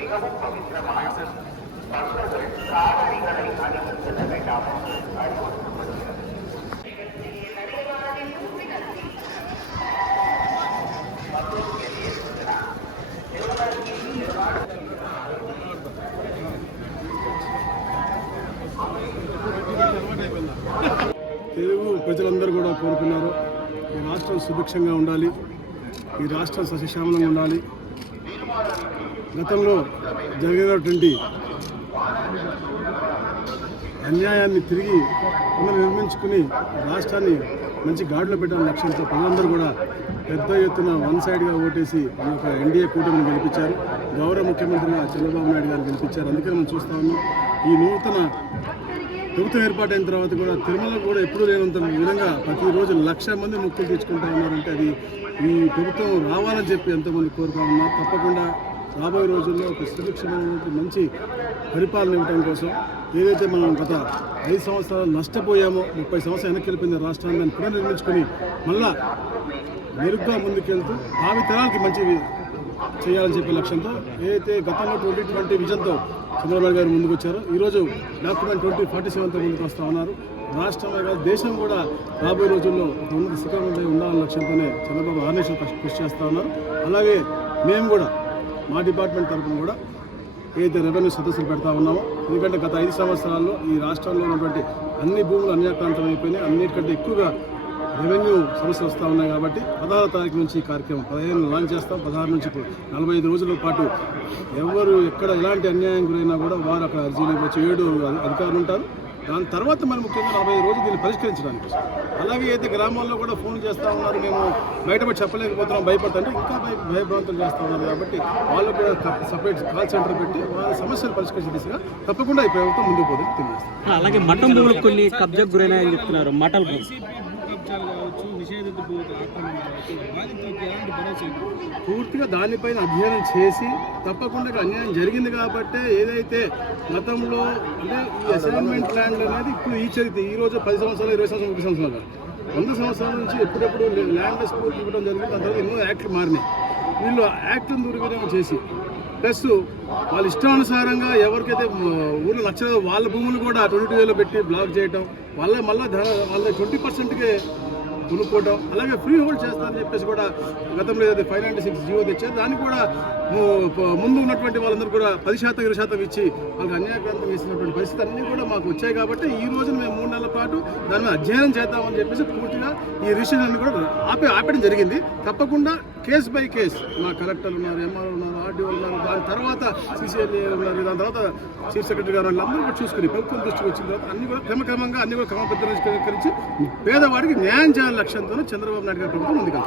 மிகவும் பவித்திரமான பக்தர்கள் காலணிகளை அணிந்து செல்ல வேண்டாமோ తెలుగు ప్రజలందరూ కూడా కోరుకున్నారు ఈ రాష్ట్రం సుభిక్షంగా ఉండాలి, ఈ రాష్ట్రం సస్యశ్యామలంగా ఉండాలి. గతంలో జరిగినటువంటి అన్యాయాన్ని తిరిగి పునర్నిర్మించుకుని రాష్ట్రాన్ని మంచి గాడిలో పెట్టాలని లక్ష్యంతో ప్రజలందరూ కూడా పెద్ద ఎత్తున వన్ సైడ్గా ఓటేసి ఈ యొక్క ఎన్డీఏ కూటమిని గెలిపించారు. గౌరవ ముఖ్యమంత్రిగా చంద్రబాబు నాయుడు గారు గెలిపించారు. అందుకని మనం చూస్తా ఉన్నాం ఈ నూతన ప్రభుత్వం ఏర్పాటైన తర్వాత కూడా తిరుమల కూడా ఎప్పుడూ లేనంత విధంగా ప్రతిరోజు 1,00,000 మంది మొక్కులు తెచ్చుకుంటా ఉన్నారంటే అది ఈ ప్రభుత్వం రావాలని చెప్పి ఎంతోమంది కోరుతా ఉన్నారు. తప్పకుండా రాబోయే రోజుల్లో ఒక సురక్షితమైన మంచి పరిపాలన ఇవ్వడం కోసం ఏదైతే మనం గత 5 సంవత్సరాలు నష్టపోయామో 30 సంవత్సరాలు వెనక్కి వెళ్ళిపోయిన రాష్ట్రాన్ని దాన్ని పునర్నిర్మించుకొని మళ్ళా మెరుగ్గా ముందుకెళ్తూ భావి తరాలకి మంచివి చేయాలని చెప్పే లక్ష్యంతో ఏదైతే గతంలో 2020 విజన్తో చంద్రబాబు గారు ముందుకు వచ్చారో ఈరోజు డాక్యుమెంట్ 2047తో ముందుకు వస్తూ ఉన్నారు. రాష్ట్రమే కాదు దేశం కూడా రాబోయే రోజుల్లో ఒక ఉన్నత శిఖరంలో ఉండాలనే లక్ష్యంతోనే చంద్రబాబు ఆర్నేషన్ కృషి చేస్తూ ఉన్నారు. అలాగే మేము కూడా మా డిపార్ట్మెంట్ తరఫున కూడా ఏదైతే రెవెన్యూ సదస్సులు పెడతా ఉన్నామో, ఎందుకంటే గత 5 సంవత్సరాల్లో ఈ రాష్ట్రంలో ఉన్నటువంటి అన్ని భూములు అన్యాక్రాంతం అయిపోయినాయి. అన్నిటికంటే ఎక్కువగా రెవెన్యూ సమస్యలు వస్తూ ఉన్నాయి. కాబట్టి 16వ తారీఖు నుంచి ఈ కార్యక్రమం 15 లాంచ్ చేస్తాం. 16 నుంచి 45 రోజుల పాటు ఎవరు ఎక్కడ ఎలాంటి అన్యాయం గురైనా కూడా వారు అక్కడ అర్జీలు ఇవ్వచ్చు. 7 అధికారులు ఉంటారు. దాని తర్వాత మనం ముఖ్యంగా 45 రోజులు దీన్ని పరిష్కరించడానికి. అలాగే అయితే గ్రామాల్లో కూడా ఫోన్ చేస్తూ ఉన్నారు, మేము బయటపడి చెప్పలేకపోతున్నాం, భయపడుతుంటే ఇంకా భయభ్రాంతులు చేస్తూ ఉన్నారు. కాబట్టి వాళ్ళు కూడా సపరేట్ కాల్ సెంటర్ పెట్టి వాళ్ళ సమస్యలు పరిష్కరించే దిశగా తప్పకుండా ఈ ప్రభుత్వం ముందుకు పోతుంది తెలియజేస్తాం. అలాగే మఠం భూములు కొన్ని కబ్జాకు గురైనాయని చెప్తున్నారు. మఠం కావచ్చు, నిషేధిత పూర్తిగా దానిపైన అధ్యయనం చేసి తప్పకుండా అన్యాయం జరిగింది కాబట్టే ఏదైతే గతంలో అంటే ఈ అసైన్మెంట్ ల్యాండ్ అనేది ఇప్పుడు ఈ చరిత్ర ఈరోజు 10 సంవత్సరాలు 20 సంవత్సరాలు 30 సంవత్సరాలు 100 సంవత్సరాల నుంచి ఎప్పుడెప్పుడు ల్యాండ్ స్ఫూర్తి ఇవ్వడం జరిగింది. దాని తర్వాత ఎన్నో యాక్ట్లు మారినాయి. వీళ్ళు యాక్ట్లను దుర్వినియోగం చేసి ప్లస్ వాళ్ళ ఇష్టానుసారంగా ఎవరికైతే ఊళ్ళో లక్షల వాళ్ళ భూములు కూడా 22లో పెట్టి బ్లాక్ చేయటం వాళ్ళ వాళ్ళ 20%కే కొనుక్కోవడం, అలాగే ఫ్రీ హోల్డ్ చేస్తారని చెప్పేసి కూడా గతంలో ఏదైతే 596 జీవో తెచ్చారు దాన్ని కూడా ముందు ఉన్నటువంటి వాళ్ళందరూ కూడా 10% 20% ఇచ్చి వాళ్ళకి అన్యాయక్రాంతం చేసినటువంటి పరిస్థితి అన్నీ కూడా మాకు వచ్చాయి. కాబట్టి ఈ రోజున మేము 3 నెలల పాటు దాని మీద అధ్యయనం చేద్దామని చెప్పేసి పూర్తిగా ఈ రిజిస్ట్రేషన్ అన్ని కూడా ఆపేయడం జరిగింది. తప్పకుండా కేస్ బై కేస్ మా కలెక్టర్లు ఉన్నారు, ఎంఆర్ఓ ఉన్నారు, ఆర్డీఓ ఉన్నారు, దాని తర్వాత సిసిఎల్ఏ ఉన్నారు, దాని తర్వాత చీఫ్ సెక్రటరీ గారు వాళ్ళందరూ కూడా చూసుకుని ప్రభుత్వం దృష్టికి వచ్చిన తర్వాత అన్ని కూడా క్రమక్రమంగా అన్ని కూడా క్రమబద్ధీకరించి పేదవాడికి న్యాయం చేయాలని లక్ష్యంతో చంద్రబాబు నాయుడు గారి ప్రభుత్వం ముందుకు